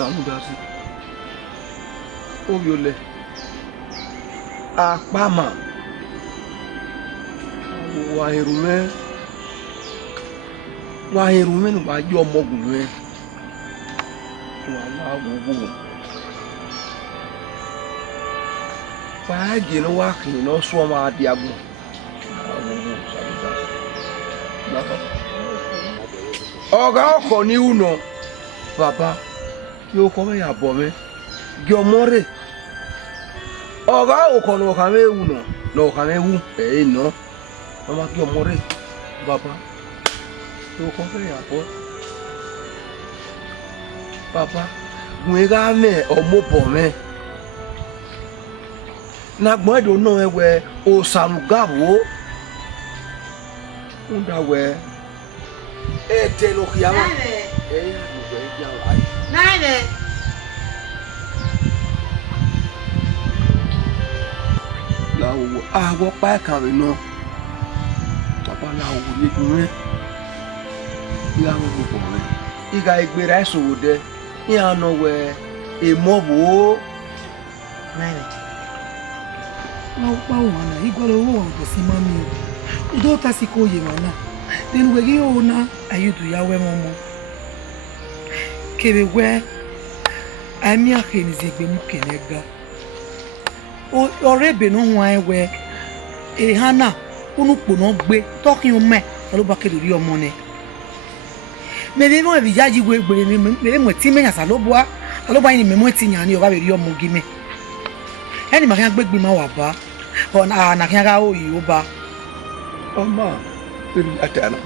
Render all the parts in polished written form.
Sanudasi. Obiole. Apama. Waherume no ba yo mogun e. Wa wo. Fa je no wa kin no so ma diagun. Ọ̀gá ọkọ̀ ní uno bàbá yóò kọ́ mẹ́ yàbọ̀ mẹ́ gí ọmọ rẹ̀ ọ̀gá ọkọ̀ ní ọ̀kà mẹ́ uno ní ọ̀kà mẹ́ wú ẹ̀ẹ́ iná ọmọ gí ọmọ rẹ̀ bàbá yóò kọ́ mẹ́ yàbọ̀ bàbá gùn ẹ̀gá mẹ́ ọmọ bọ̀ mẹ́ nàgbọ́n ẹ̀dọ̀ náà ẹ̀wẹ̀ òsàlùgàwó ń dàwẹ̀ Tenokiama. Nine. Lawo awo pa kan no. Papa lawo ni dun. Ya wo bo me. Iga egbera so de. Ya no we emobo. Nine. Lawo pa wona igolo wo go si mami. Udo tasiko ye mana. Then we give you na ayudu ya we momo. Kebe we ami akeni zegbe mu kenega. O orebe no hu ayewe e hana unu po no gbe talking me lo ba kede ri omo ne. Me be mo bi jaji gbe gbe me mo ti me yasa lo boa lo ba ni me mo ti yan ni o ba be ri omo gi me. Eni ma kan gbegbe ma wa ba. Ona na kan ga o yi o ba. Oma atana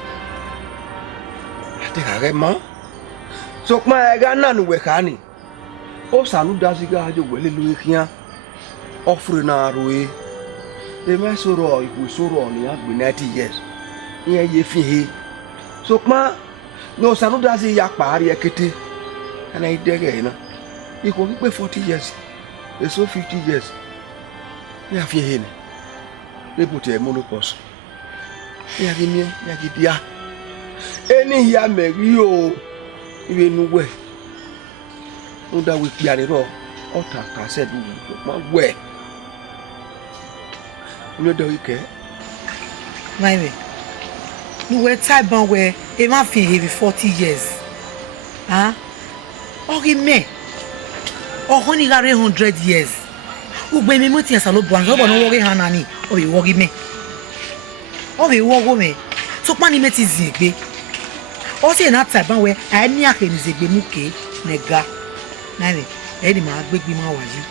ateka ma so ma ga na nu we kani o Sanudasi ga jo wele lu kian ofre na roe e me soro ibu soro ni agbe 90 years yen ye fi he so ma no Sanudasi ya paari ekete ana idege na iko pe 40 years e so 50 years ya fi he ni le puti e monopause ya gimie ya gidia eni ya meri o iwe nuwe unda we piare ro ota ka se du ma we no do ike Nine. Nuwe type ban we e ma fi heavy 40 years. Ah? Ori me. O honi ga 100 years. Ugbe mi mo ti asa lo bo an so bo no wori hanani o bi wori me. O be wo me so pa ni me ti zegbe o se na type ban we a ni akeni zegbe mu ke nega na be e di ma gbegbe ma wa yi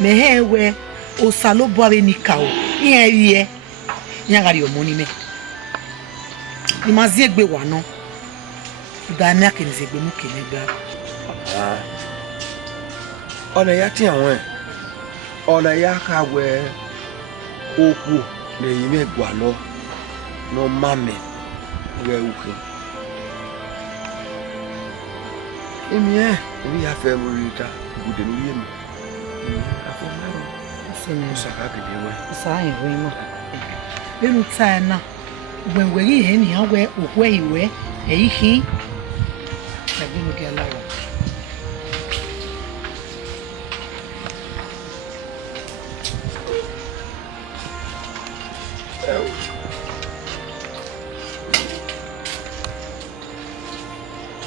me he we o salo bo ave ni ka o yen ri e yan ga ri omo ni me ni ma zegbe wa no da ni akeni zegbe mu ke nega ona ya ti awon ona ya ka we oku le yime gwa lo no mame we uke emi ori afe murita gude no yemi afa maro sene saka gede we sa yin we mo enu ta na gwenwe ri he ni awe okwe iwe eyi tabi no ge alawa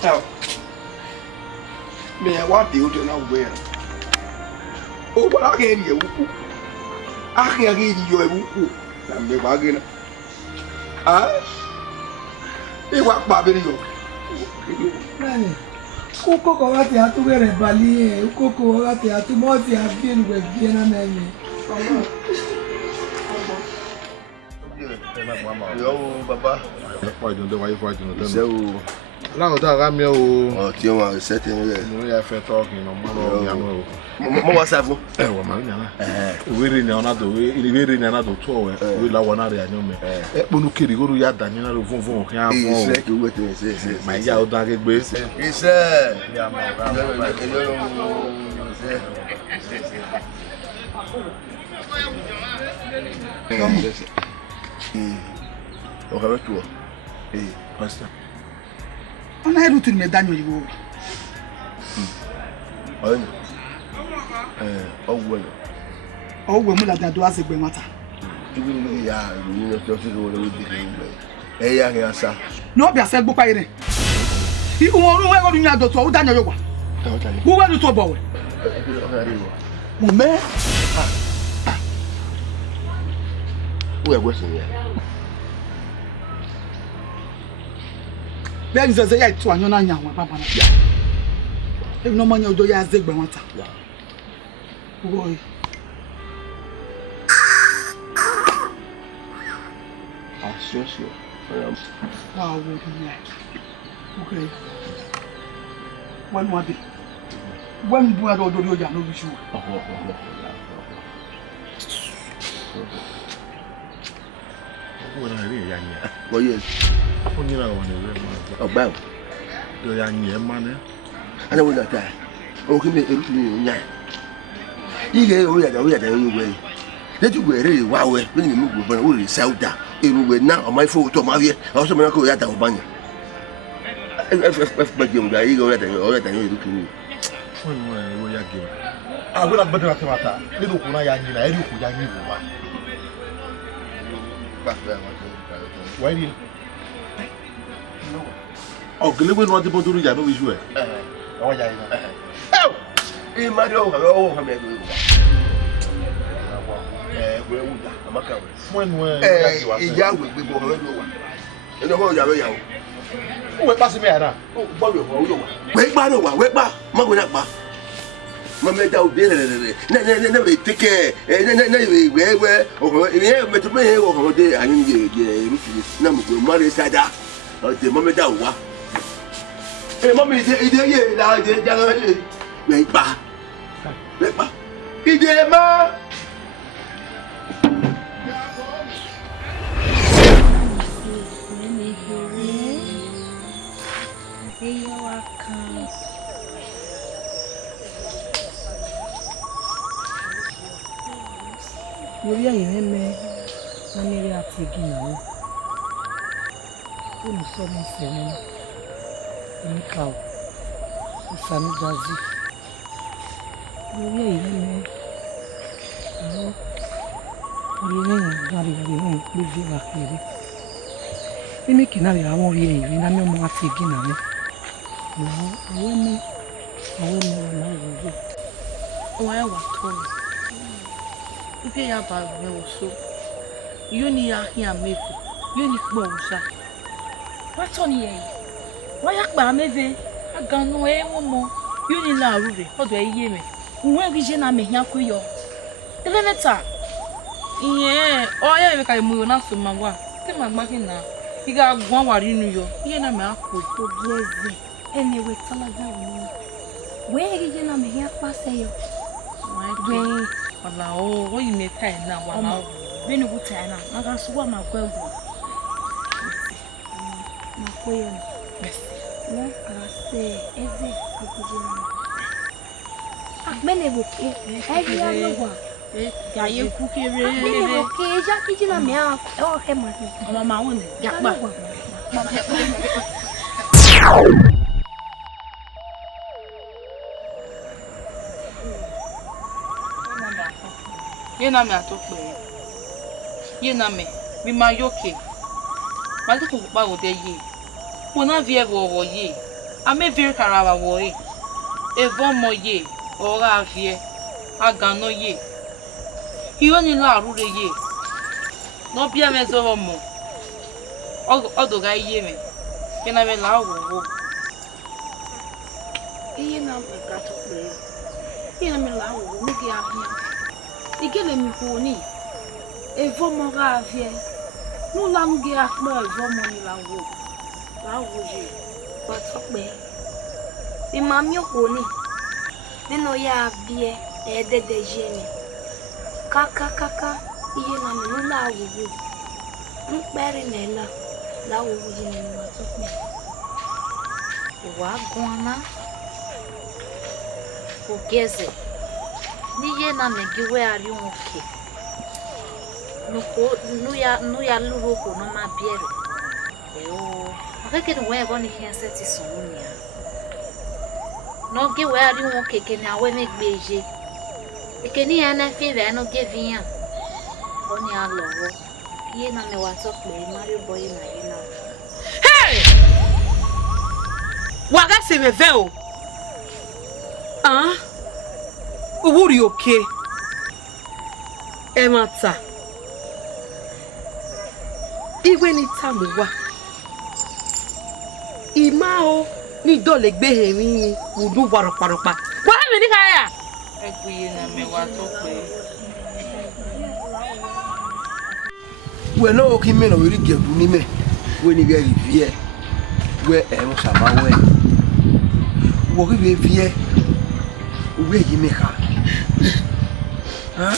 Now, me what do you know where? Oh, but I can't hear you. I can't hear you. I'm the bargain. Ah? You walk by video. Nani, uko kwa wati hatu wele balie, uko kwa wati hatu moti hafienu kwa viena nani. Yo, Baba. Why don't they fighting? So, Now that I'm your Tioma is setting here. no, I felt talking no more. What have We in another way, in another tour. We la one area, no me. Bunukiri go to Yadan, my yaw dagger base. He said, Ona heru tu me danyo yiwo. Ọ̀yìn. Ọ̀wọ̀ ni. Ọ̀wọ̀ mu la da do asegbe mata. Ibi ni ya ni no so so wo di ke. Ya ke asa. No bi ase gbo pa ire. I won we go nya do to o da nya yo wa. Wo wa du to bo we. Mo me. Wo e gbo sin ya. Bẹ́ẹ̀ ni zẹ̀zẹ̀ yà ètò àyàn náà yàn àwọn àbábọ̀ náà. Ebi náà máa ń yan ọjọ́ yà á zẹ́gbẹ̀ wọn ta. Wọ́ọ̀yì. Àṣìṣe. Wà á wo ìyá ẹ̀. Ok. Wọ́n mú adé. Wọ́n mú adé ọdọ́ lórí ọjà lórí ṣùgbọ́n. Wọ́n yẹ. Onyira wa ne we ma. Ọgbà o. Yo ya nye ma ne. Ana wo da ta. O ki me eru ni nya. Ige o ya da ni we. Le tu we re wa we, bi ni mu gbo ban o re sauda. Eru we na o mai fo to ma vie. O so me ko ya da o banya. F ba je mu da ige o ya da ni eru kini. Fun wo ya ge. Ah, go na gbedo na kemata. Le do ku na ya nyina, e do ku ya nyi wo ma. Ba ba ma. Why ni? Ọ̀gẹ̀lẹ̀gbẹ̀ náà ti bọ́ torí ìjà ló fi ṣú ẹ̀. Ọwọ́ ìjà yìí náà. Ẹ máa dé ọ̀hún ọwọ́ ọ̀hún ẹgbẹ́ ìwà. Ẹgbẹ́ ewu ìjà àmàkà wẹ̀. Fún ẹnu ẹ̀ ìjà àwẹ̀ gbogbo ọ̀hún ẹgbẹ́ wà. Ẹni ọkọ̀ ìjà ló yà wò. ó wẹ́ pàṣẹ mi àná. Ó gbọ́dọ̀ ọ̀hún ọ̀hún wà. Wẹ́pà ló wà wẹ́pà mọ́gbọ́n náà pa. Mọ́mẹ́ta ò dé rẹ̀ náà lè tẹ́kẹ̀ náà lè wẹ́wẹ́ ọ̀hún ìyẹn mẹ́tọ́mẹ́ ọ̀hún dé àyìn náà mọ̀ pé mọ́rẹ́ sáadá ọ̀dẹ̀ mọ́mẹ́ta ò wá. Mami ide ye la ide jangan le. Wepa. Ide ma. Lórí ẹ̀yìn mẹ́mẹ́ lámẹ́rẹ́ àti ìgbìyànjú. Olùsọ́mọ sẹ́nu. Mikau, Usami Gazi. Lórí èyí ni àwọn orílẹ̀-èdè gbàdúgbàdú náà pé bí wà kiri. Mímí kì náà rí àwọn orí èyí náà mẹ́mọ́ àti igi náà ní. Àwọn ẹ̀mí wà náà wọ̀wọ̀. Wọ́n yà wà tó mi. Ibi ya bá rẹ̀ wò so. Yóò ní ahín àmẹ́fò, yóò ní pọ̀ òòṣà. Wọ́n tọ́ ni ẹ̀yìn. Wọ́n yà pa ameve aganu mo yóò ní láàrú rẹ̀ ọ̀dọ̀ ẹyẹ mi òun ẹ̀rí jẹ́ náà mẹ̀yìn akó yọ tẹ́lẹ̀mẹ́ta ìyẹn ọ̀yẹ́ ẹ̀rẹ́ ka ìmúyọ̀ náà sọ máa wà tí màá gbá kí nà ìgá gbọ́n wà nínú yọ ìyẹn náà mẹ́ akó. tó bí ẹ̀zẹ̀ ẹni ìwé tálágbá wò ní wọ́n ẹ̀rí jẹ́ náà mẹ̀yìn apá sẹ́yọ. wẹ́n ọ̀là ó yìí mẹ́ta ẹ̀ náà wà náà bẹ́ẹ̀ ni kò tẹ̀ ẹ̀ náà máa ká sọ wà máa gbọ́ ẹ̀gbọ́n máa pé yẹn wọ́n kà á sẹ́ ẹ̀zẹ̀ àkójọ náà. Àgbẹ̀lẹ̀ wò ké ẹ̀rí alówà. Yàyé kú kéré. Àgbẹ̀lẹ̀ wò ké ẹja kíjì náà mẹ́ ọ̀ ẹ̀ máa ní. Ọmọ màá wọ̀n ní yàgbà. Yé na mi àtọ́pẹ̀ rẹ̀. Yé na mi, mi máa yókè. Màá tó kò pupa òde yé. Mo náà fi ẹ̀rọ ọ̀rọ̀ yé. Amẹ́fẹ́rẹ́ kàrà wà wọ̀ yé. Ẹ̀fọ́ ọmọ yé. Ọ̀rọ̀ àfẹ́. Agànà yé. Irọ́ ni láàrú rẹ̀ yé. Nọ́ bí ẹ̀mẹ́ sọ̀rọ̀ mọ̀. Ọ̀dọ̀gá yé mi. Yé na mi láàrú wò. Iye náà mi ká tó pè é. Iye náà mi láàrú wò nígi àfihàn. Igele mi kò ní. Ẹ̀fọ́ ọmọ rà àfẹ́. Nú lánú gé àpọ̀ ẹ̀fọ́ ọmọ ni làwọ̀. Làwọ̀ yé. Bọ̀tọ̀ pé. Ìmọ̀ mi kò ní. Nínú ya abíẹ ẹ̀ẹ́dẹ́dẹ́ yé mi. Kákákáká iye náà mi nílò àwòrán. Ń pẹ́rì nẹ́lá láwòrán yé mi wà tó pé. Wà gwana ogeze niye na megiwe ari nwoke nu ya luru ko no ma biere o akeke ni we go ni hian seti sonia no ge we ari won keke ni awe me gbeje ekeni ya na fi ve no ge vian oni alowo iye na me wa so pe Mario boy na ina Hey! Waga se me ve o. Ah? Owuri oke. E mata. Iwe ni tamuwa. Ima o ni dole gbe erin wudu waroparopa. Wa me ni kaya. Egbuye na me wa to pe. We no ki me no we ge du ni me. We ni ge vie. We e mo sama we. Wo ki vie. We yi me ka. Ha?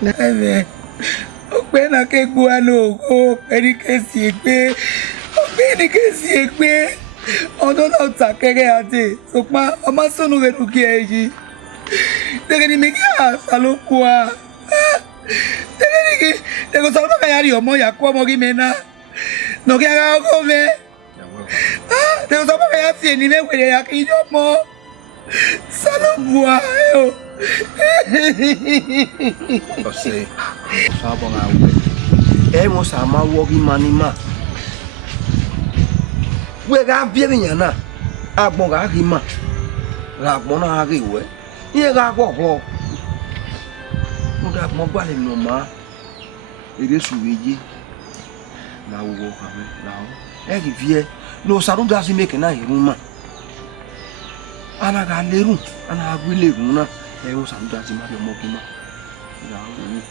Neve. Ope na ke gbu anu o eri ke si pe. Ope ni ke si pe. Odo na ta kere ate. So pa o ma sonu re du ki eji. Dege ni me ki a saloku a. Dege ni ki de ko salo ka yari omo ya ko omo ki me na. No ki ara ko me. De ko salo ka ya si ni me were ya ki jo mo. Saloku a o. Ose. Sabo nga we. E mo sama wo ki manima. We ga vie nya na. Agbon ga ki ma. La gbon na ri we. Iye ga gbo ho. Mo da mo gba le no ma. Ere suweje. Na wo ha me na o. E ki vie. No saru da si make na irun ma. Ana ga leru. Ana agwile gun na. E o saru da si ma mo ki ma. Na o.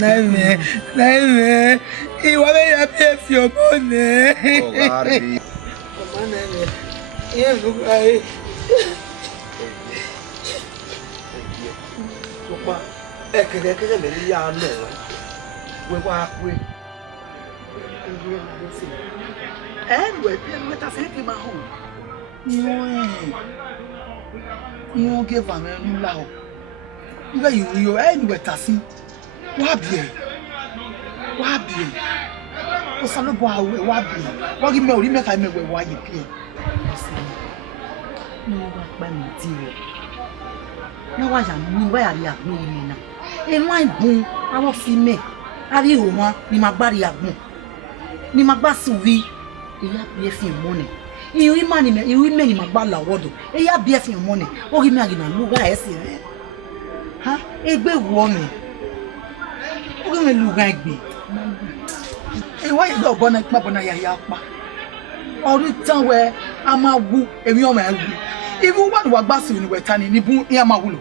Neve, iwa me ya pie fi omo ne. Ogari. Omo neve. Iye lu ai. Opa, e kere le ya no. We wa we. We pie meta se ti ma ho. Iwo ge va me nu la o. Iga yo we tasi. Wa bie. O salo bo awe wa bie. Wa gi me ori me ka me we wa yi pie. No wa pa mi ti o. Na wa ya mi wa ya ri agbon mi na. E wa ibun awo fi me. Ari o wa ni ma gba ri agbon. Ni ma gba suwi. Eya bie fi mo ni. Iwi mani me, iwi me ni ma gba la wodo. Eya bie fi mo ni. O gi me agi na lu ga esi re. Ha? Egbe wo ni. O gi me lu ga egbe. Iwa yi do bo na pa bo na ya pa. Ori tan we a ma wu emi o ma wu. Ibu wa gba si ni we tani ni bu ya ma wulo.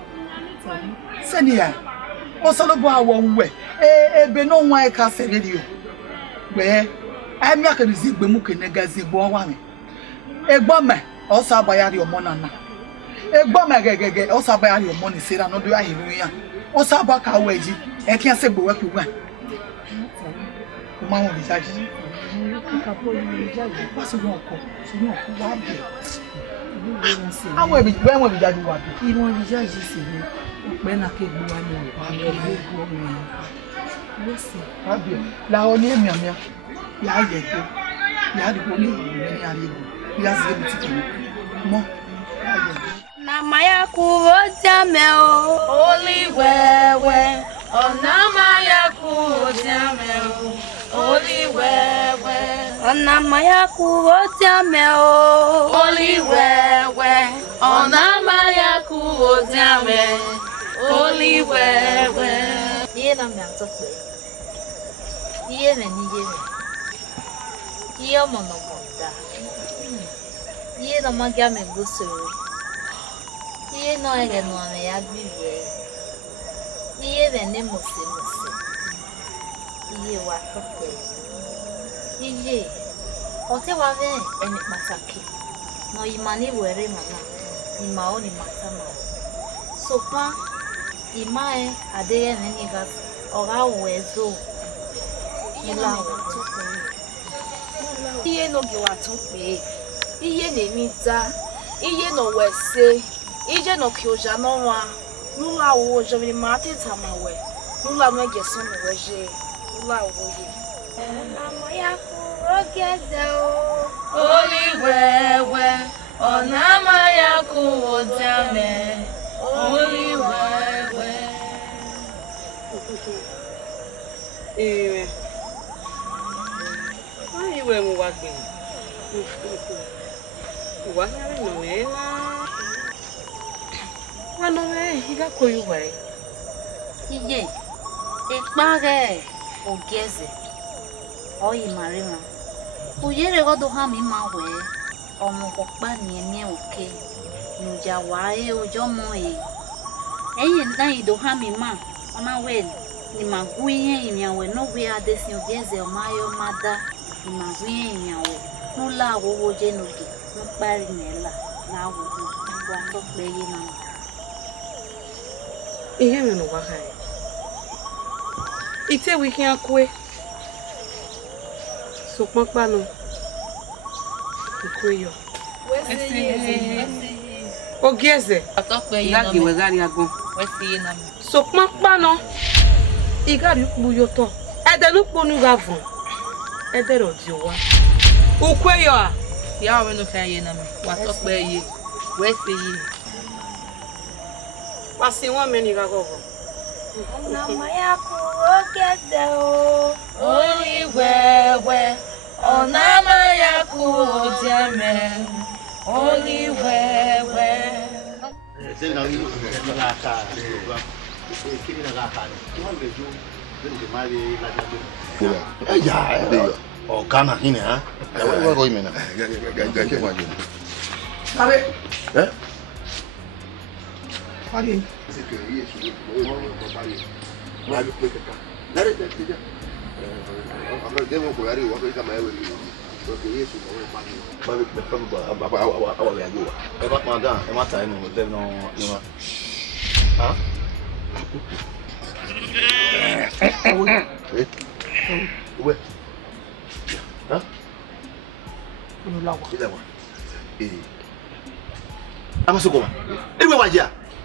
Seni ya. O salo bo awo we. Ebe no wa e ka se radio. We ami aka ni zigbe mu ke negazi bo wa mi. Egbo me o sa ba ya ri omo nana. Egbo me gegege o sa ba ya ri omo ni sera no do ahiru yan. O sa ba ka we ji. E kian se gbo we ku wa. O ma won bi saji. Ka po ni jaji. Wa so won ko wa bi. Àwọn ẹbí wọ́n ẹ̀wọ̀n ìjáde wà bí. Ìwọ̀n ìjáde sì ni ọ̀pẹ́ náà kégbó wa ní ọ̀pá ẹgbẹ́ ọmọ yẹn. Lọ́sìn. Rábì ẹ̀ làwọn ní èmi àmì yà á yẹ pé yà á dìbò ní ìlú ní àlejò yà á sì débi títì mọ́ yà á yẹ pé. Na maya kuro jame o. Oli wewe. Ona maya kuro jame o. Oli wewe. Ona maya kuro jame o. Oli wewe. Ona maya kuro jame. Oli wewe. iye na me atope iye me ni iye mo no monda iye no ma ga me busoro iye no ege no me ya biwe iye be ne mose iye wa tope iye ote wa ve eni pataki no imani were mama ima o ni matama so pa imae adeye neni gas oga wezo ila tope Iye no ge wa tun pe. Iye ne mi ta. Iye no wese. Iye no ki oja no wa. Nula wo jo mi ma te ta ma we. Nula no ge so no we je. Nula wo ye. Mama ya ku o geze o. Oli wewe, onama ya kuojame. Oli wewe. Ai we mu wagbe. Wa nyari no me na. Ano me higa koyu we. Iye. Ekpage ogeze. Oyi marima. Uyere godo ha mi ma we. Omo kokpa ni ene oke. Nuja wae ojo mo e. Eyin na ido ha mi ma. Ona we ni maguye imiawe no we adesi ogeze omayo mada. Ni maguye imiawe. No la wo je no gi. No pari nela. Na wo wa to play na. Ihe me no wa hai. Ite wiki akwe. So papa no. Ikoyo. Ogeze. Atokpe yi Gagi no we me. gari agbon. Wesi na me. So papa no. Igari ukpu yoto. Ede lu ponu gavun. Ede ro di wa. Ukweyo a. Ya we no fa yi na me. Watokpe yi. Wesi yi. Wasi won me ni gagogo. Onama ya kuogeze o. Oli wewe, onama ya kuojame. Oli wewe. Ghana hine ha? Wa go imena. Sabe? Eh? Pari.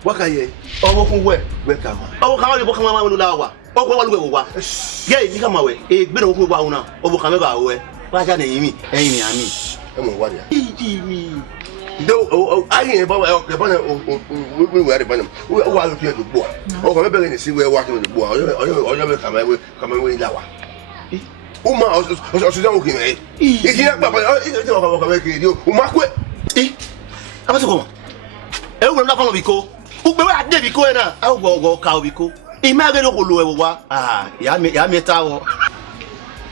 Wakaye owo kun we kama owo kan le bo kan ma wonu la wa o ko wa lu we wa ye ni kama we e gbe no kun wa una owo kan me ba we wa ja na yimi eyin ni ami e mo wa ya iji mi do o ayin e ba na o we re ba na o wa lu ti do bo o ko me be ni si we wa ti do bo o me kama we la wa o ma o so ja o kin e iji na pa e ti o ka me ki o ma kwe aba so ko e wo na fa lo biko ugbe wa de biko na awo ka biko ime agere ko lo ewo wa ya me ta wo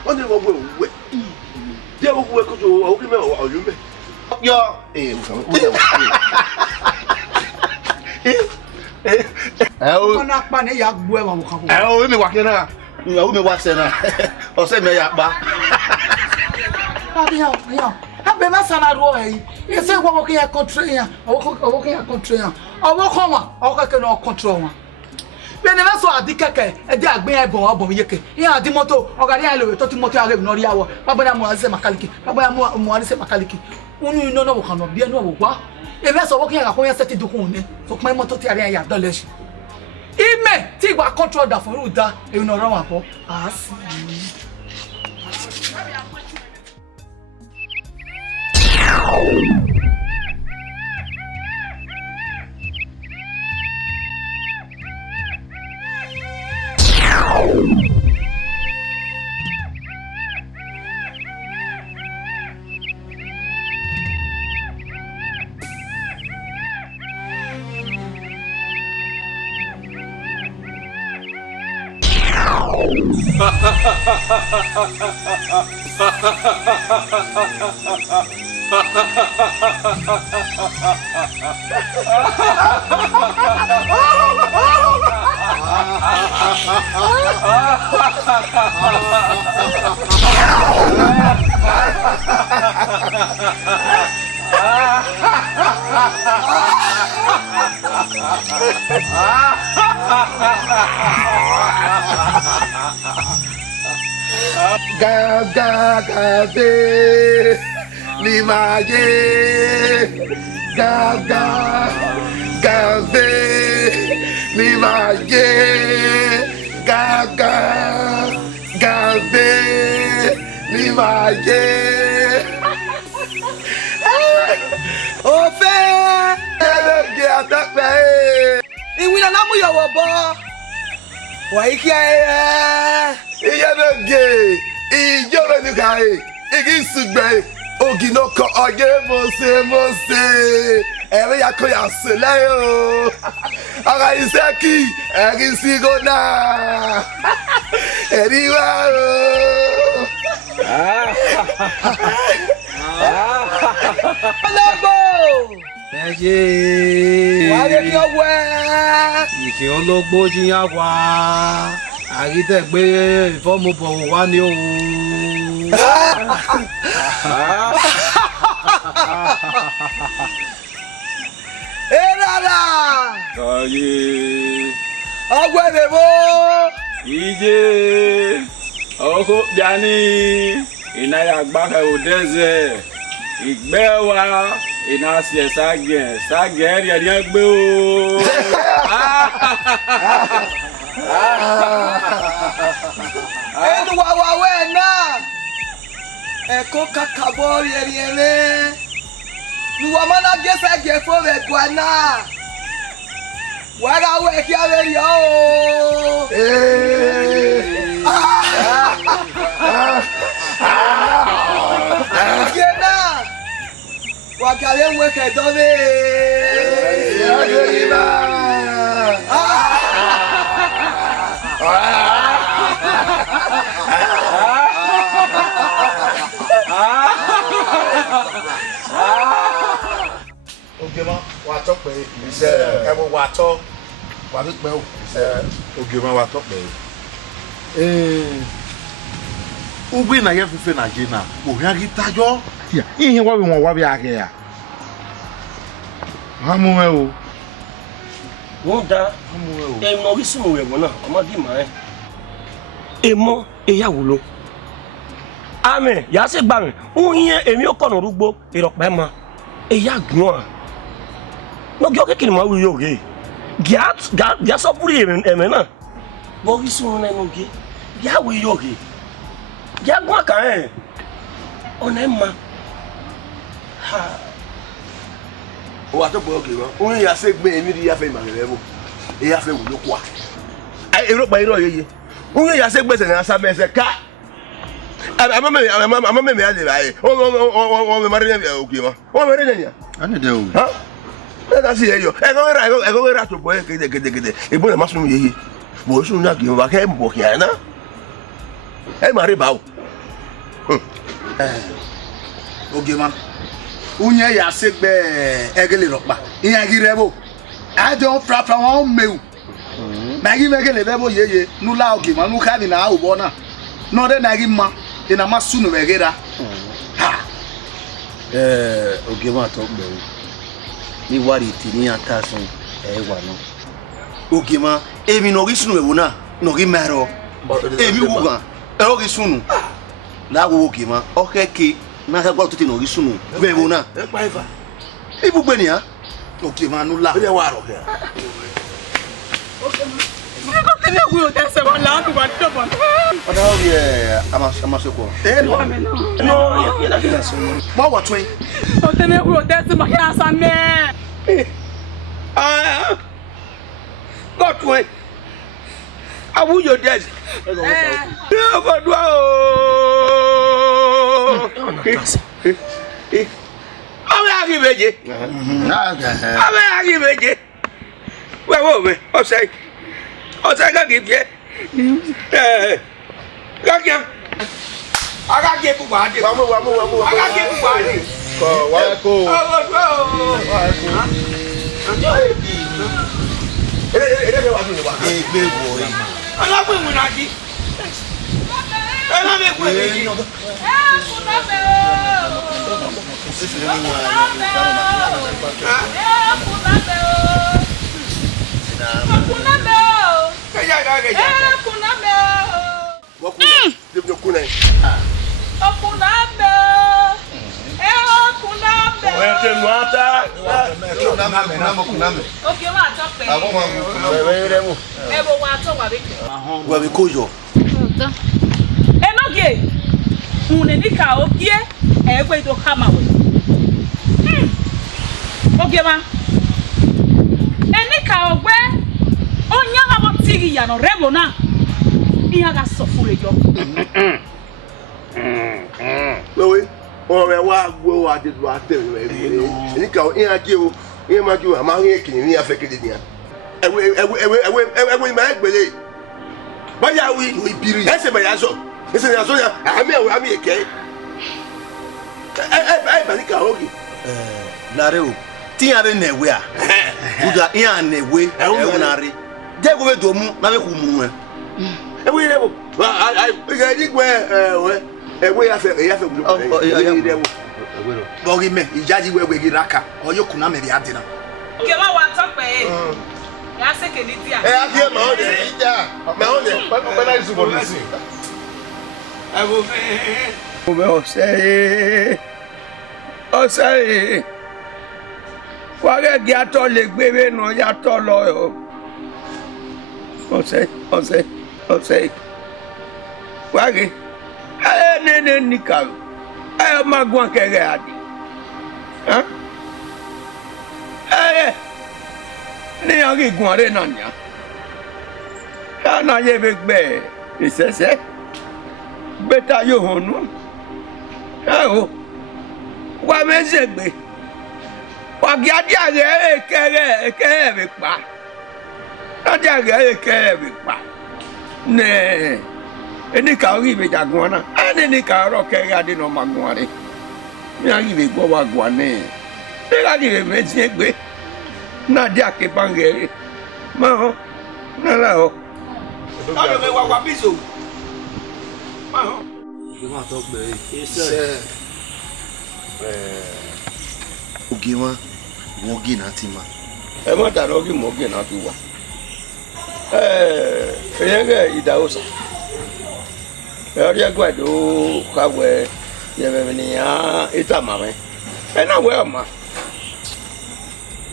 o ni wo we de wo we ko so o ki me o yu me yo Ko na pa ne ya gbo e wa mo kan ko. o mi wa kina o mi wa se na o se me ya pa Abi ya. Ha be ma sana ro e. E se wo ko ya control ya. Owo ko ya control ya. Owo ko wa, owo ka ke no control wa. Be ne ma so adi keke, e di agbe e bon obon yeke. Ya adi moto, o ga ri alo to ti moto ya re no ri awo. Baba na mo ase makaliki. Baba ya mo ase makaliki. Unu no no wo kan no bi enu wo wa. E me so wo ko ya ko ya set dokun ni. So pa moto ti ari ya dole shi. Ime ti gba control da fun ru da e no ro wa po. Si. Gabe ni maje gabe ni maje gabe ni maje Iwina na mu yo wo bo. Wa iki aye. Iye no ge. Ijo lo ni kai. Igi sugbe. Ogi no ko oge mo se. Ere ya ko ya se le o. Aga iseki, egi sigo na. Eri wa o. Ologbo. Wà á yẹ kí ọ wẹ́. Ìkè ológbó jiyàn wá. Àgídẹ́gbé ìfọ́mùbọ̀ wá ní òun. Erara. Kọ̀yé. Ọgbẹ́ni mo. Ìjé. Ọkọ̀ bíání. Ìnáyà gbákẹ́ òdẹ́zẹ̀. Ìgbẹ́ wa. Iná sí ẹ̀ ságẹ̀ ẹ̀rí ẹ̀rí ẹgbẹ́ o. Ẹnu wa wà wẹ́ náà. Ẹ̀kọ́ kàkà bọ́ yẹri ẹ̀rẹ́. Nuwa mana gẹ́sẹ̀ gẹ́ fún rẹ̀ gbọ́ náà. Wàrà wẹ̀ kí a lè rí ọ́ o. Ìgbẹ́ náà. Wakale mweke dove. Ogema wa to pe ise ebo wa to wa bi pe o ogema wa to pe ugbe na ye fife na je na o hia gi tajo ya ihe wa bi won wa bi age ya ha mu me o wọ́n da ẹ̀mọ orísun rẹ̀ wọ́n náà ọmọdé máa ẹ̀ ẹ̀mọ ìyàwó ló àmì yàá sì gbà mí ń yẹn èmi ó kọ̀nà rúgbó ìrọ̀pẹ́ mọ́ ẹ̀yà gbọ́n à lọ́gọ́ kékeré máa wí yóò rè gíà sọ́kúrì ẹ̀mẹ́ náà bọ́ orísun rẹ̀ nù gé gíà wí yóò rè gíà gbọ́n kàn ẹ̀ ọ̀nà ẹ̀ máa O ato po oge won. O ya se gbe emi ri ya fe ma re bo. E ya fe wulo kwa. Ai ero pa iro yeye. O ya se gbe se na sa me se ka. Ama me ya de bai. O me mari ne oge ma. O me re ne ya. ani de o Ha? E da si eyo. E go ra to bo e gede. E bo na masu yeye. Bo su na ki ba ke mbo ki ana. E ma re ba o. ogema unye ya se gbe egele ropa iya gi rebo ajo fra won meu na gi megele bebo yeye nula ogema nu ka ni na obo na no de na gi ma ina masu no begera ha ogema to gbe o ni wari ti ni atasun wa no ogema emi no gi sunu ewo na no gi mero emi wo gan e o gi sunu la wo ogema o keke na ka gbo to ti no gi sunu be wo na E pa ifa. ibu gbe ni ha ogema nu la E wa ro ke. Oda o ye amasoko No, ya na so. mo wa twin God way. Awu your desk. No God wa o. Ame agi beje. Ame agi beje. We wo me. O say ka gi je. Ka kya. Aga ge bu ba de. Wa mu. Aga ge bu ba de. ko wa ko Ele wa ni wa. egbe wo yi Ala pe mu na ji. Ela me ku beje. wa bi ko yo Enoge, unenika okie, egbe to kama we. Oge ma. Eni ya no rebo na iya ga sofure yo wewe o wa gbo wa de do ate ni ka o yan ki o yan ma ki o ma yin kini ni afekede ni ewe ma egbele ba ya wi ibiri ese ba ya so ya ami eke ba ni ka ogi lare o ti ya be newe a buga ya newe e unari je go be do mu na be ku mu ewe ile bo ai ga di gwe ewe ya fe bu bogi me ijaji wewe gi raka oyo kuna me bi adina ke ma wa to pe ya se ke ni dia ake ma o de pa na isu bo ni si o be o se wa ge gi ato le gbere no ya to lo o se wa ge ne ni ka ayo ma gwan kere adi ni agi gwan re na nya na ye be gbe isese beta yo honu o wa me se gbe wa gi adi age kere be pa adi age kere be pa ne eni ka ori be jagun na ani ka ro kere adi no magun re mi agi be gbo wa gwan ne e agi be me se gbe na dia ke bangere ma ho na la ho ado me wa biso ma ho ma to gbe ise ogi wa wogi na ti ma e ma da rogi mo ge na ti wa eyege idaosa eri agwado kawe yebe ni ya itama me e na we ma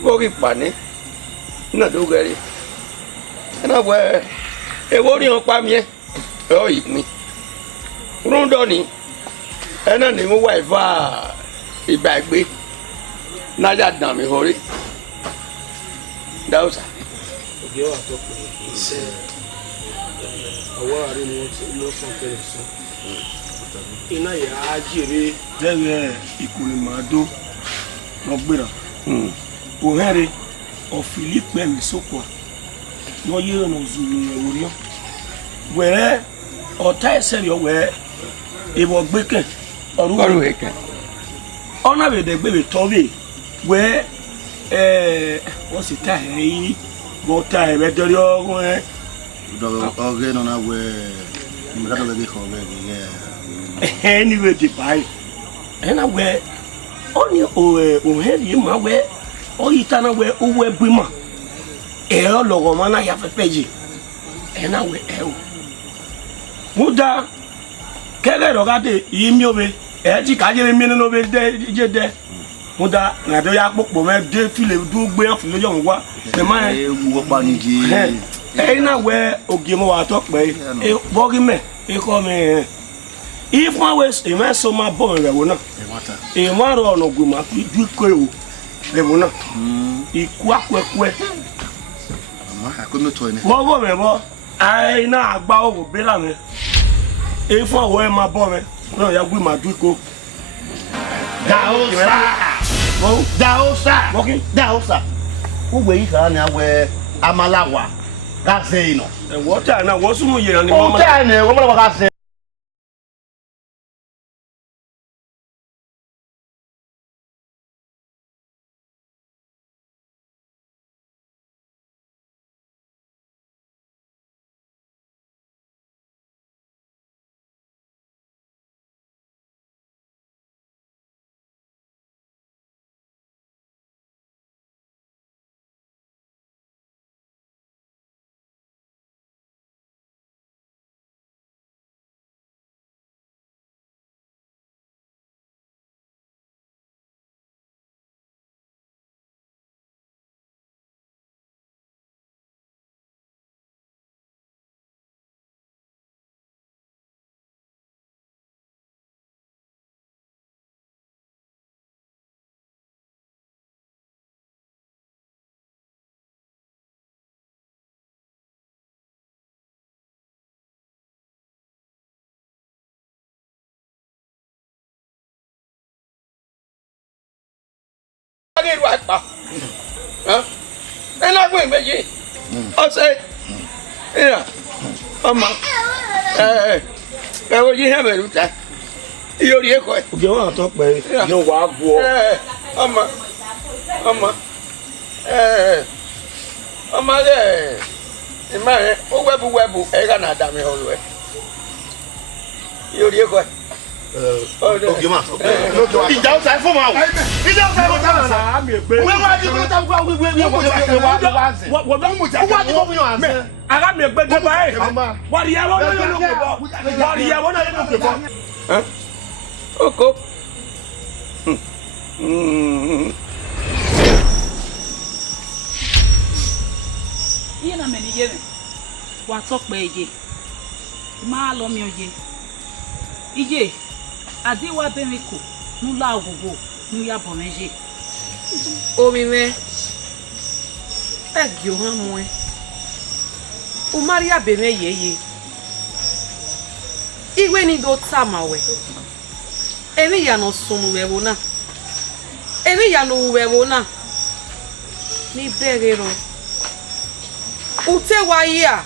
wogi pani na do gari na we e wo ri on pa mi e o yi mi rundo ni e na ni mo wa ifa ibagbe na ja dan mi hori daosa oge wa to pe ise awa ari mo so kere so ina ya ajire lere ikuri mado no gbera o here o Philippe mi sokwa no ye no zulu ori were o ta ese yo we ibo gbeke oru eke ona be de gbe to be we wọ́n sì ta ẹ̀ yí wọ́n ta ẹ̀ bẹ́ẹ̀ dọ́rí ọ̀hún ẹ̀. ọ̀gẹ́ nọ náà wẹ̀ ìmọ̀lẹ́dọ̀ bẹ́ẹ̀ bí kọ̀ bẹ́ẹ̀ bí yẹ. ẹ̀ ní wẹ́ẹ́ di báyìí ẹ̀ náà wẹ̀ ọ́ ní òun ẹ̀ yìí máa wẹ̀ ọ́ yìí tá náà wẹ̀ owó ẹ̀ bí mà ẹ̀ ọ́ lọ́wọ́ máa náà yà fẹ́fẹ́ yìí ẹ̀ náà wẹ̀ ẹ̀ o. mo da kẹ́kẹ́ dọ̀gádé yìí mi ò bẹ ẹ̀ ti kájẹ́ mi nínú bẹ jẹ́ dẹ́. Muda na do ya popo me de file du gbe an file yo wa e ma e wo pa ni ji e na we ogie mo wa to pe e bogi me e ko me if ma we e ma so ma bo re wo na e ma ro no gu ma fi du ko o re wo na iku akwekwe ma ha ko me to ni mo bo me bo ai na agba o be la me e fun awo e ma bo me na ya gu ma du ko Daosa. Ugbe ika na we amalawa. Ka se ino. E water na wo sumu ye ni mama. O ta na wo mala ka se. ni ru apa ena gbe meji o se ira ọmọ ẹ wo yi he me lu ta iyori eko e oge wa to pe yo wa gbo ọmọ ọmọ le ima e o webu e ga na da mi holu e iyori eko e Ogema. Ìjà ó sai fún ma o. Ìjà ó sai fún ma na mi pe. We wa di ko ta gba we wo bá mo ja. Wa di ko fún yan ase. Ara mi pe de ba e. Wa ri yawo no lo pe bo. Wa ri yawo no lo pe bo. Oko. Iye na me ni ye me. Wa to pe eje. Ma lo mi oje. Ije adiwa beriko nula ogogo nu ya bomeje omi me egi o han mo e o maria be me yeye igwe ni go tamawe emi ya no sunu wewo na emi ya no wewo na ni berero ute wa ya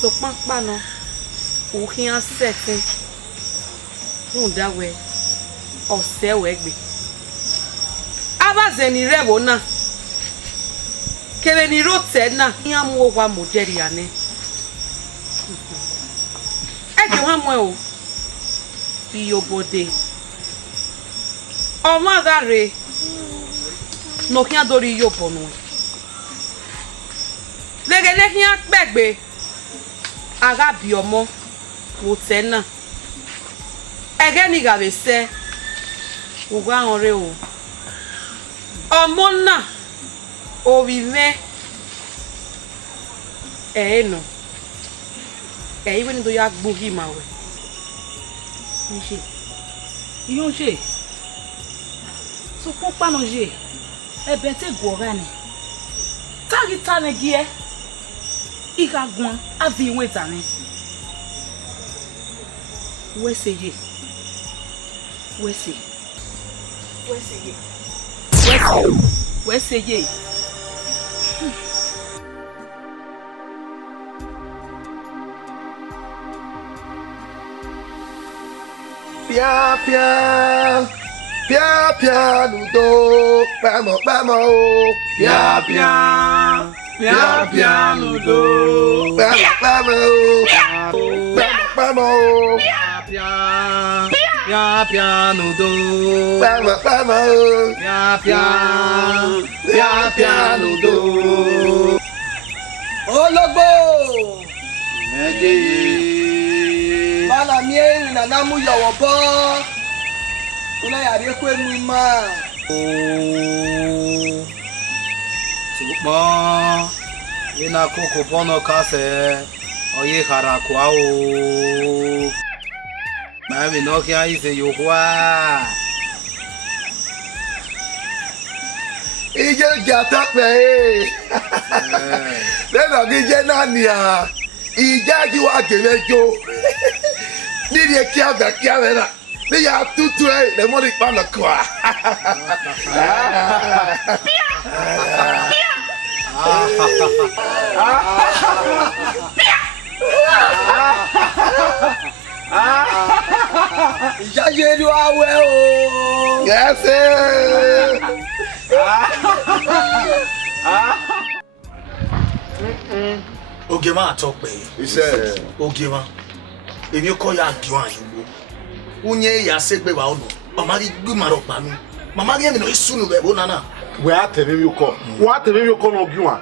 so papa no o hin setting dawe ọ̀sẹ̀ wegbe abaze ni rewo na kere ni rote na ya mu wa moderi ane ege wa mu e o iyobode ọmọ agare no kian dori yobonu legele kian pegbe aga bi ọmọ rote na ege ni gabe se ugwa onre o ọmọ na ovive no iwe ni do ya gbogi ma we nse iyo nse so popa no je ebe te gora ni tagi tane gie igagun avi iwe tani weseje Wese. Pia ludo, vamos. Pia ludo, vamos. Piano do piano do ologbo meje bala mi erin na namu yowo bo una ya re ko enu ma supo ina koko bono kase oye harakwa o Mami no que aí se yo kwa. Ije jata pe. Le na bi je na ni a. Ija ji wa gemejo. Ni de kia na. Ni ya tutu e le mo ri pa na kwa. Ìjáde ni wàá wẹ̀ o. Gẹ̀ẹ́sì. Ogema atọpẹ. Ogema. Èmi kọ́ ya àdìwọ̀n àyùgbó. Wúnyẹ́ ìyá sẹ́gbẹ̀ wà ọ̀nà. Màmá rí gbìmọ̀rọ̀ pa mi. Màmá rí ẹ̀mí náà ìsúnù rẹ̀ bó nánà. Wẹ́ àtẹ̀mí mi kọ́. Wọ́n àtẹ̀mí mi kọ́ náà bí wọn.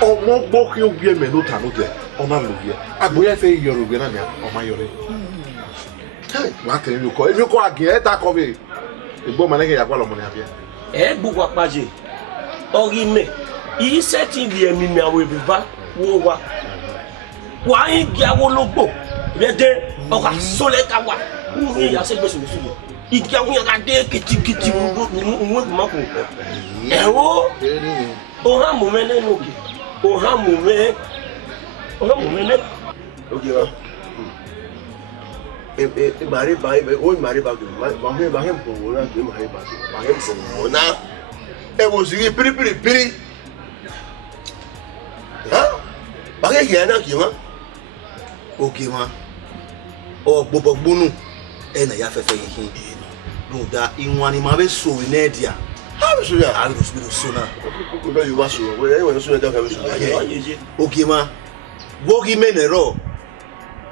Ọmọ gbọ́ kí o gbé ẹ̀mẹ̀ ló ta ló jẹ. Ọmọ àlọ́ bí ẹ. Àgbóyá fẹ́ yọrọ ògbé náà ni ọmọ ayọ̀rẹ́. Wọ́n àtẹ̀mí mi kọ́. Èmi kọ́ àgẹ̀ ẹ̀ ta kọ́ mi. Ìgbọ́ mọ̀ lẹ́gẹ̀ẹ́ yàgbọ́ lọ́mọ ni àbíyá. Ẹ gbogbo apájẹ. Ọ̀rí mẹ́. Iṣẹ́ ti di ẹ̀mí mi àwọn èbùbá wo wa. Wàá ń gbé awológbò. Rẹ́dẹ́ ọkà sólẹ̀ ká wa. Wọ́n ní ìyá sẹ́gbẹ̀ẹ́ sọ̀rọ̀ sọ̀rọ̀. Ìgbà wọn yàrá dé kìtìkìtì òun ègbò má kò. Ẹ̀wọ́ ọ̀hán mọ̀mẹ́ lẹ́nu òkè. Ọ̀hán mọ̀mẹ́ lẹ́nu. Okay, well. Mari ba, o mari ba, ma he bo na, mari ba. Ma he bo na. e wo siri piri ha ba ke ye na ki ma okay ma o gbogbonu e na ya fefe yin no da inwa ni ma be so we na dia ha be so ya a be so na ko do you wa so we e we so da ka be so ya okay ma wo ki me ne ro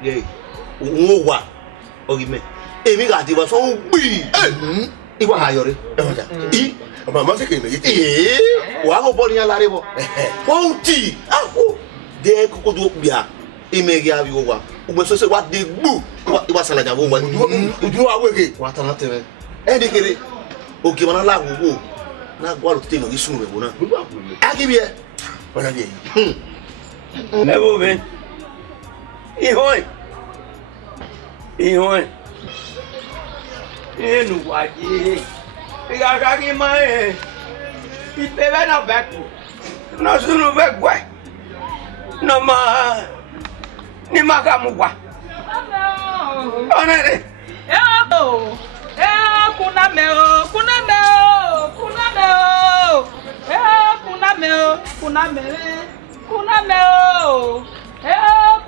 ye wo wa o ki me èmi ga ti wa so gbi iwa ayore e wa ja I mama se ke me wa go bo ni ala re bo o ti a ko de ko do bia imegi abi wa ugbe so se wa de gbu iwa salaja bo wa ojú wa wege wa tan tere e de kere o ki mana la wo na gwa lo te no isu me bo na a ki bi e ona bi me bo be ihoi enu waje igaga ki ma ipe be na beku no sunu be gwa no ma ni maka mu gwa onere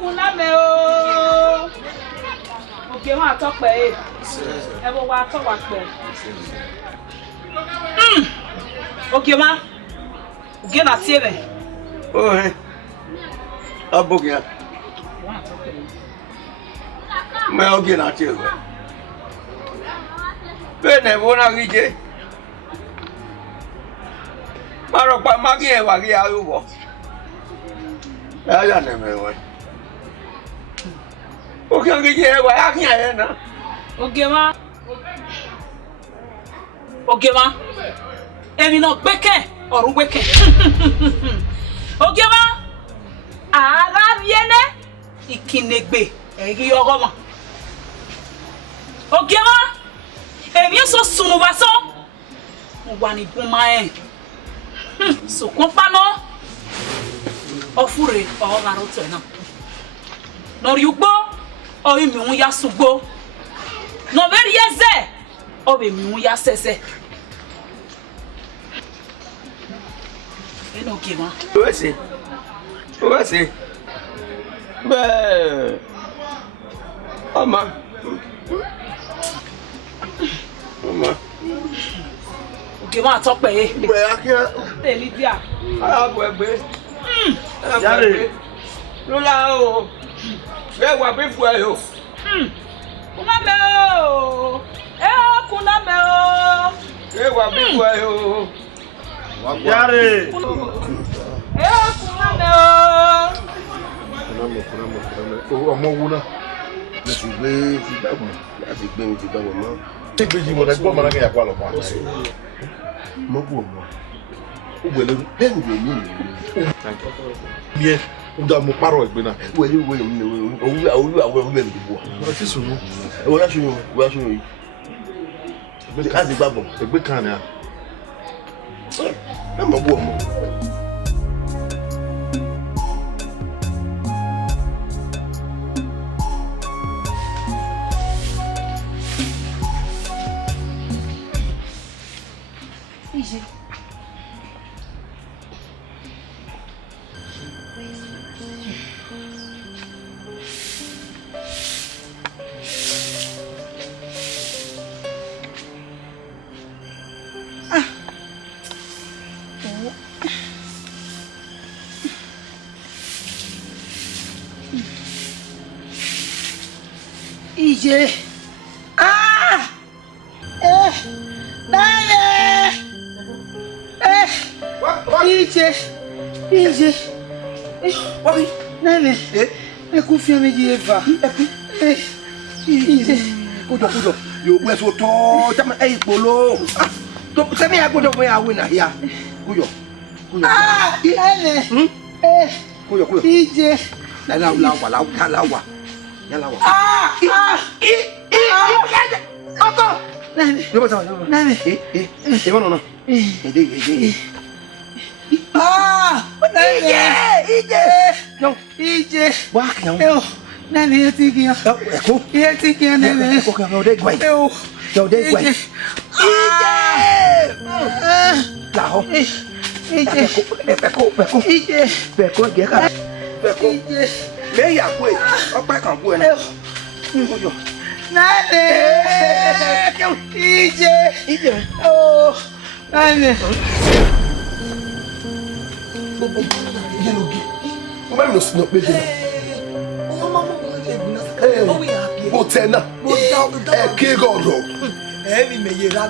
kuna me okay ma to pe e wo wa to wa pe okay ma ge na tie be abogia me oge na tie be ne bona rije maro pa magi e wa ri arubo ya ne me we o kan ge je wa ya kian ye na okay ma èmi no gbeke orun gbeke okay ma ara viene ikinegbe eri ogomo okay ma èmi so sunu baso mo wa ni bun ma so kon pa no ofure o ga ro to na no ri ugbo o mi un ya sugbo no very yeze o be mi un ya sese eno ke ma o se be mama ke ma to pe be akia te Lydia ara bo egbe jare lula o be wa be fu ayo kuna me o be wa be fu ayo Jare. kuna me o ọmọ wu na le su gbe ti gba mo láti gbe mi ti gba mo mo ti gbe ji mo da gbo mo na ke ya kwa lo pa mo ku mo o gbe le e gbe mi bien o da mo paro egbe na we mi o mi bo o ti sunu e wo la sunu yi egbe ka ti gba bo egbe kan ni a e mo bu ọmọ Ije. Ije. Ije. Wabi. Nene. Eku fi mi di eva. Ije. Kujo. Yo gbe so to jama e ipolo. To se mi agojo bo ya we na ya. Kujo. Nene. Kujo. Ije. La. Yala wa. Oko. Nene. Yo bata. Nene. E wono no. Ede. Ije. No. Ije. Wa kan. Nene yeti kiyo. Eko. Yeti kiyo nene. Ko kan o de gwai. Eu. Yo de gwai. Ije. là ho Ije. Beko Ije. Beko ge ka Beko me ya ko o pa kan ko na ojo Nane. Ije. Oh. Nane. Ye no gi o ma no sno pe je mo tena e ke godo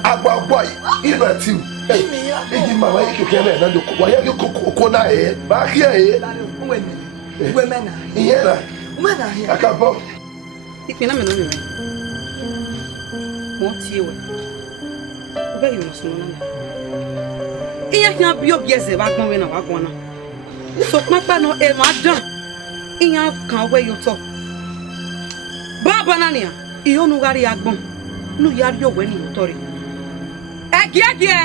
agbagba ira ti igi ma wa yi ke na do ko wa ye ko na e ba ki e iye na akabo Ìpínlẹ̀ mi lórí rẹ̀. Wọ́n ti ewẹ̀. Ó bẹ́ẹ̀ yìí mọ̀ sínú náà. Ìyẹn kí wọ́n bí òbí ẹsẹ̀ wá gbọ́n wẹ̀ náà wá gbọ́n náà. Sọ pápá náà ẹ̀ máa dán. Ìyẹn kan wẹ̀ yóò tọ̀. Báàbá náà nìyà, ìyónú rárí agbọ̀n. Nú yára yóò wẹ̀ ní ìtọ́ rẹ̀. Ẹ̀gíẹ̀gíẹ̀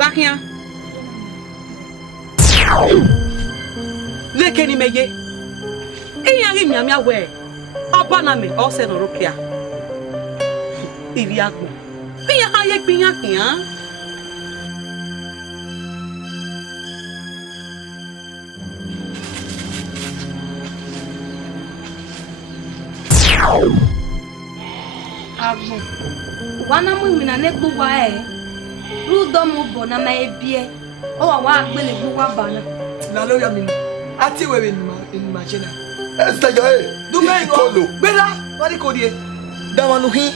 wá kí wọ́n. Lékè ni mẹ́yẹ. Ìyẹn rí mìàmì àwẹ̀ ẹ̀. Ọba na me ose no rokia. Ibi agbo. Pinya ha ye pinya kian. Agbo. Wana mu mi na ne gbogbo e. Ru do mo bo na ma ebie. O wa wa agbe le gbogbo abana. Na lo ya mi. Ati wewe ni ma chena. esta ya e Du me ngo. Bela, wadi ko die. Da wanu hin.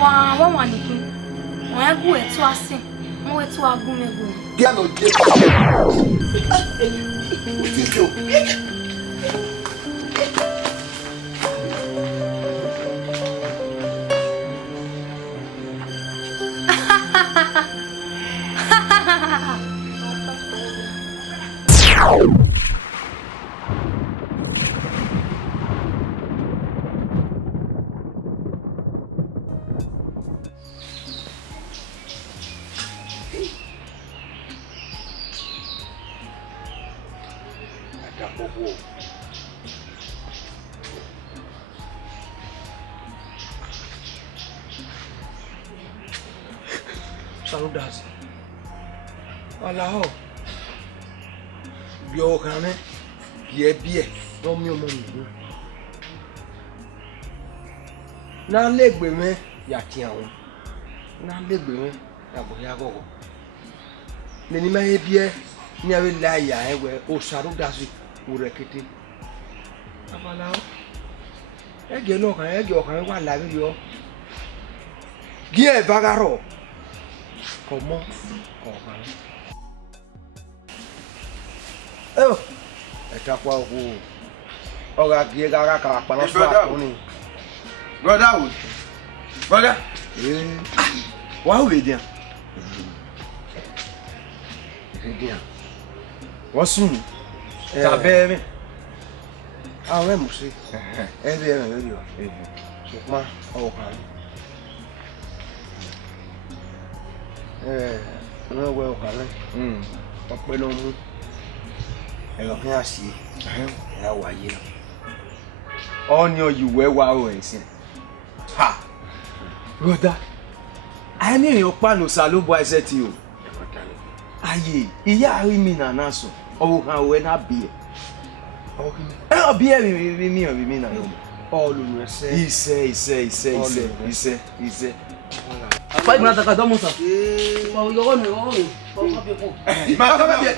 Wa ni kin. Won e gu etu ase. Mo etu agun mego. dia no je o ti jo Saludas. Alaho. Bio kane. Bie. No mi o mo mi. Na legbe me ya ti awon. Na legbe me ya bo ya gogo. Le ni ma e bie ni awe la ya ewe o saludas o rekete. Abalaho. Ege no kan ege o kan wa la bi yo. Gie bagaro. Comment oh eta kwa ku oga gie gaga ka pa no so ni brother wa we dia wasun ta be mi awe musi e be me yo so ma o kan no we ojalá ọpẹ́ no mu e lo kan asi era wa yi on oyiwe wa o esin ha brother ai mi rin opa no sa lo bo ise ti o aye iya ri mi na na so o kan we na bi e o bi e mi na yo all lu ise Fai una tacada moça. O yo no yo. Ma ka be.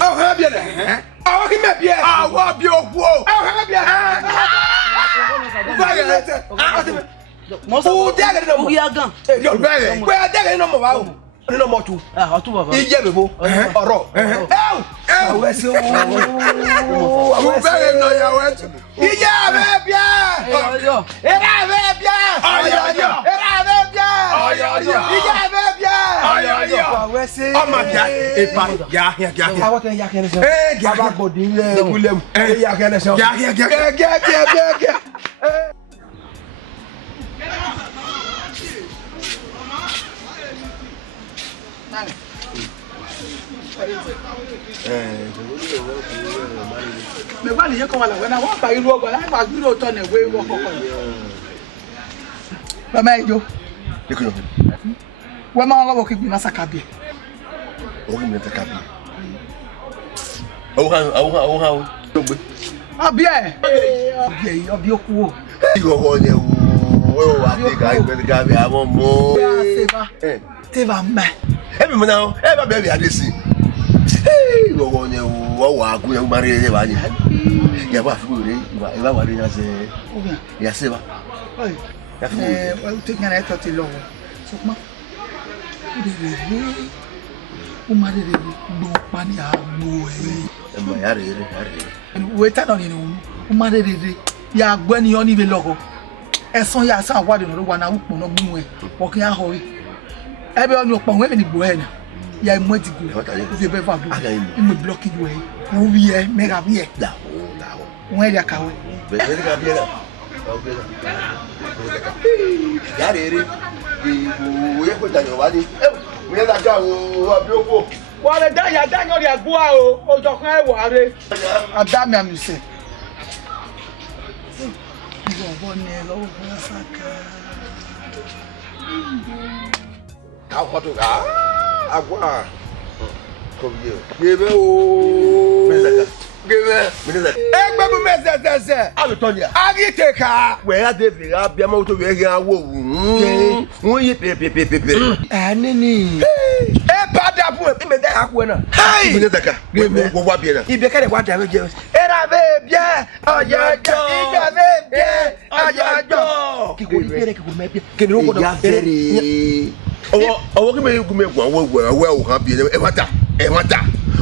Ah ka be le. Ah ki me be. Ah wa bi oku o. Ah ka be. Vai lete. Ah moça. O de agora no. O ya gan. Yo be. Pe de agora no mo wa o. Ni no mo tu. Ah tu baba. Ije bebo. Oro. Awe se o. Awe se no ya we tu. Ije be bia. Yo. Era be bia. Yo. Era be bia. Ije be bia. Awe se. O ma bia. E pa ya. Awo ke ya ke ne se. Ya ba gbodi le kulem. Ya ke ne se. Ya. Me wa ni ye ko wala na wa ba iru ogba la ba gbiro to na we wo kokko. Mama ejo. we ma ngo ki na sakabi o ki mi ta kabi o ha gbe abi obi oku o igogo ye o wa ti ka gbe ga bi àwọn mo te va me e bi mo na e ba be bi adesi igogo ye o wa ku ye mari ye ba ni ya ba fu re ba wa re na se ya se ba ya fu o te ngana eto ti lo so ma o ma de gbo pa ni agbo e ma ya re we ta no ni o ma de ya agbo ni yo ni be logo ẹ̀sán ya san wa de no wa na upo no mu e o kan ya ho ebe oni opo we ni gbo e na ya mo ti go o fi be fa do mo block you e o wi e mega bi e la o e ya kawe be ga bi la o be la ya re o ye ko da yo wa ni mo ye da ja o abi opo wa le da ya da yan ri agbo a o jo kan e wa re ada mi amuse Kau foto ka agwa ko biye gebe o gebe egbe bu mezezeze abi tonya agi teka we ya de fi ga bia ma to we ga wo won yi pe anini e pada bu e me da akwo na hey mi zaka gebe wo wa bia na ibe kere wa da je era be bia ojojo ibe be bia ojojo ki ko ibe ki ko me bia ke ni ro ko do owo ki me ku me gwan wo kan bia e mata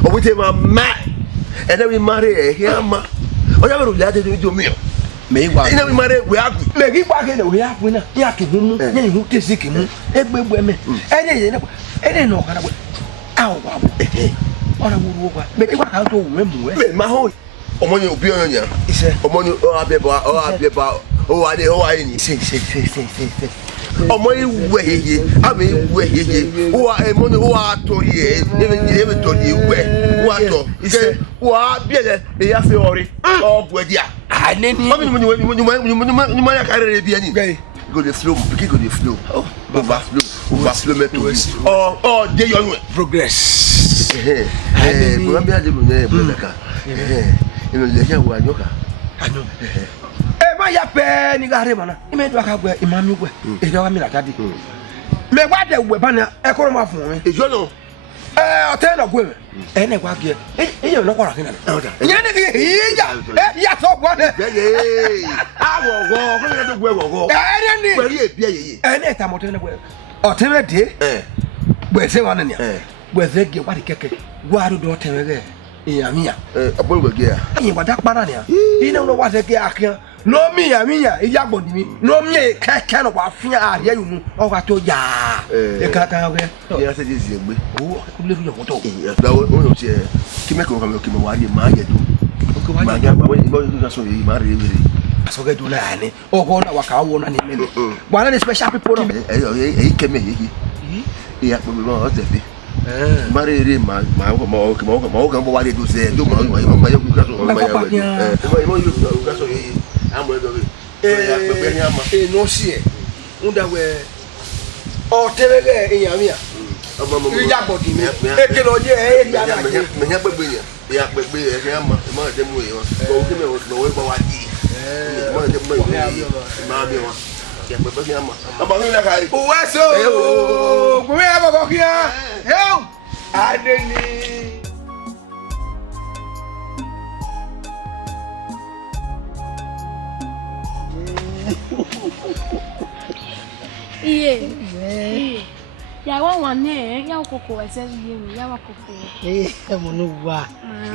owo te ma and then we marry a hima. Oh, you never let it do me. Me wa. You never marry we are. Me gi wa ke we are na. Ya to hu. Ye hu te siki mu. Egbe me. Ene no kana we. Aw wa. Ora wo wa. Me gi wa ka to we mu we. Me ma ho. Omo ni obi onya. Ise. Omo ni o abeba, o wa de o wa ni. Se. Omo iwe yeye, ami iwe yeye. O wa emo ni o wa to ye. Ebe to ye we. O wa to. Ise. Wa biele e ya fe ori. O bu dia. Aneni. Ni ma ya karere bi ani. Go the flow, go the flow. Oh, overflow me to this. Oh, dey your progress. Mo bi ade mo ne brother. Ino le ya wa nyoka. Anyo. Ma ya pe ni gare mana. Ime do aka gbe imami gbe. E do wa mi la tadi. Me gba de gbe bana e ko ma fun mi. Ejo no. O te no gbe. E ne gba ge. E ye no ko ra kina. Nye ni ki ya so gbo ne. Awo go, ko ni do gbe go. E ni. Peri e bia yeye. E ne ta mo te ne gbe. O te me de. Gbe se wa ne ni. Gbe ze ge wa di keke. Gwa do do te me ge. Iyamiya. Abon gbe ge ya. Yin wa da para ni. Ina no wa se ge akan. No miya iya gbodi mi no mi keke no wa fun ari yunu o wa to ja e ka ka we ya se disi egbe o ku le ru yo to da o no se ki me ko wa ye ma ye do o ko wa ma ya ba we mo do so yi ma re so ge do na ni o go na wa ka wo na ni me wa na special people no e ke me ye ya po mi mo o te bi mare re ma kan bo wa de do se do ma ye ku ka so ma ya mo you ka so ye amo do we pe ni ama no si e unda we o tebege iyamia ri ja bodi mi e ke lo je e ya na me nya gbegbe ya gbegbe e ke ama ma de mu ye wa o ke me wo gba wa di ma de mu ye ma bi wa ya gbegbe ke ama aba ni la kai o wa so o mi aba ko kia yo adeni Iye. Ya wa ne, ya koko ese iye mi, ya wa koko. E mo no wa.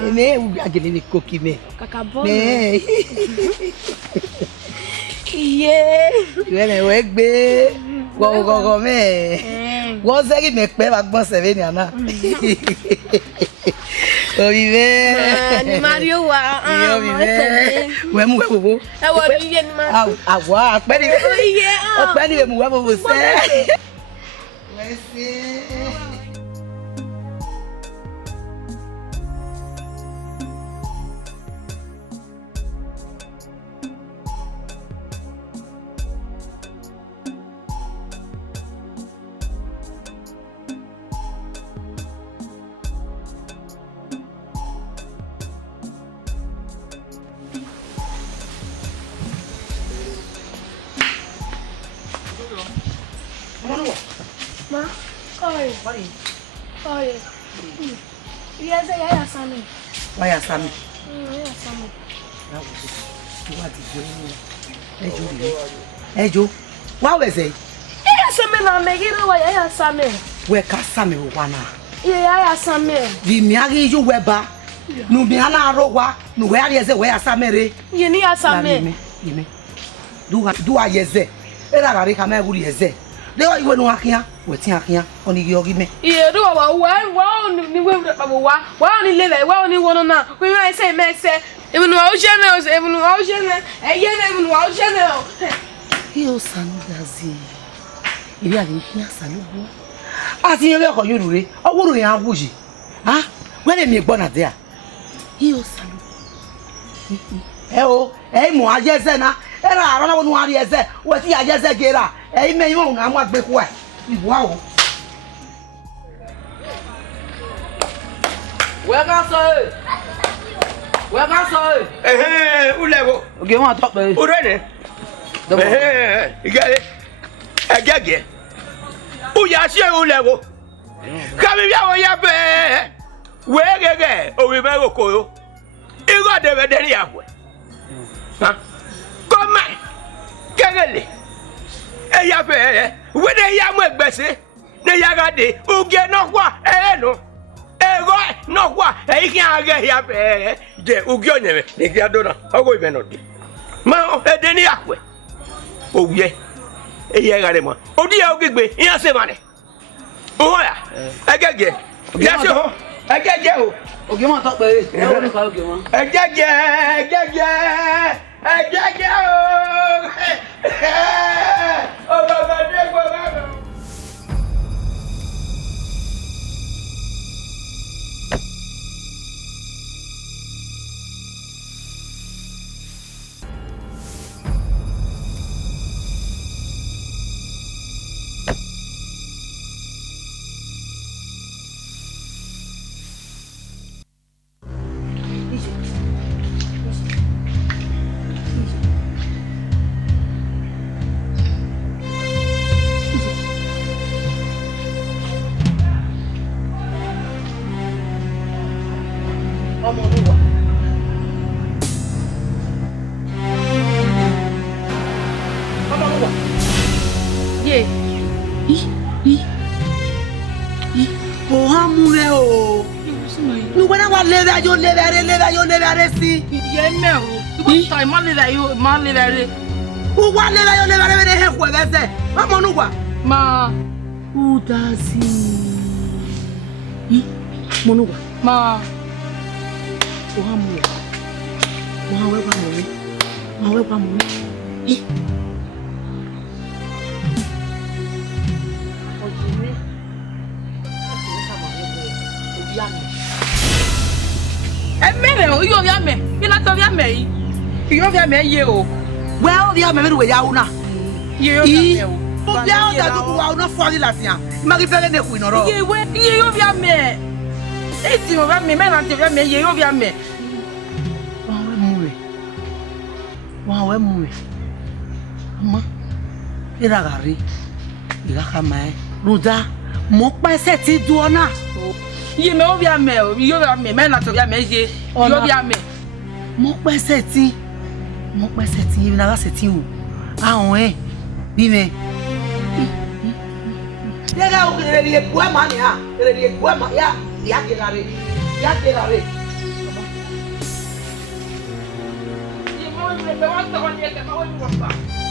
Ene u agele ni koki me. Kaka bo. Me. Iye. We we gbe. Go me. Wo se ki me pe ba gbon se ve ni ana. O vive. Ni Mario wa. Yo vive. We mu we bobo. E wo iye ni ma. Awa pe ni. Iye. O pe ni we mu we bobo se. Merci. Oye. Yes, I am Sammy. Why are Sammy? Yes, Sammy. Hey Joe, what was it? Yes, Sammy, I'm making away. I am Sammy. Where can Sammy wana? Yeah, I am Sammy. The Miagi you weba. No Miana Rowa, no where is it? Where are Sammy? You need a Sammy. Do I yes? Era Rika Maguri is there. They are you know here, waiting here on the Yogi. Yeah, do I only live it, only one now. We might say, even though generals, even though general, and yet even while general. He'll send Dazi. Il y a des chiens saluts. Ah, si you look on you, I wouldn't have bougie. Ah, when am you born there? He'll salute. Oh, eh, moi, yes, and I don't know what he has said. What he has said, get up. Eh, may you know, I'm not big way. Wow. Welcome, sir. Welcome, sir. Hey, who level? Okay, one top, baby. Who ready? Hey, you got it. I get it. Who ya see who level? Come here, ya be. Where get? Oh, we may go. You got the very apple. Huh? Come on. Get it. Hey, ya be. Where the young work, Bessie? The Yagadi, who get no what? Eh, no. No, what? I can't get here. The Ugione, the Gadona, I will even not. Ma, a deniacque. Oh, yeah. A yagarema. Oh, dear, give me, yes, money. Oh, I get you. Yes, I get you. Okay, one top, baby. I get you. I get you. Oh, my God. You never see. Yeah, no. What time? Man, live Who want never have what say? Mama, Ma. Who does he? Monuga. Ma. You have me. You not have me. You have me. You. Well, you have me with Yauna. You. Not for the last year. Magnificent, we know. You have me. It's you have me, man. Until me, you have me. Wow, movie. Mamma, Iragari, Irakama, Ruda, Mokba Seti Duana. You know, you have me, man. Not of me. You have me. Mokba Seti, even a setting you. Ah, eh, Bime. Yaga, really a Guamania, really a Guamaya, Yakelare. You want to go on,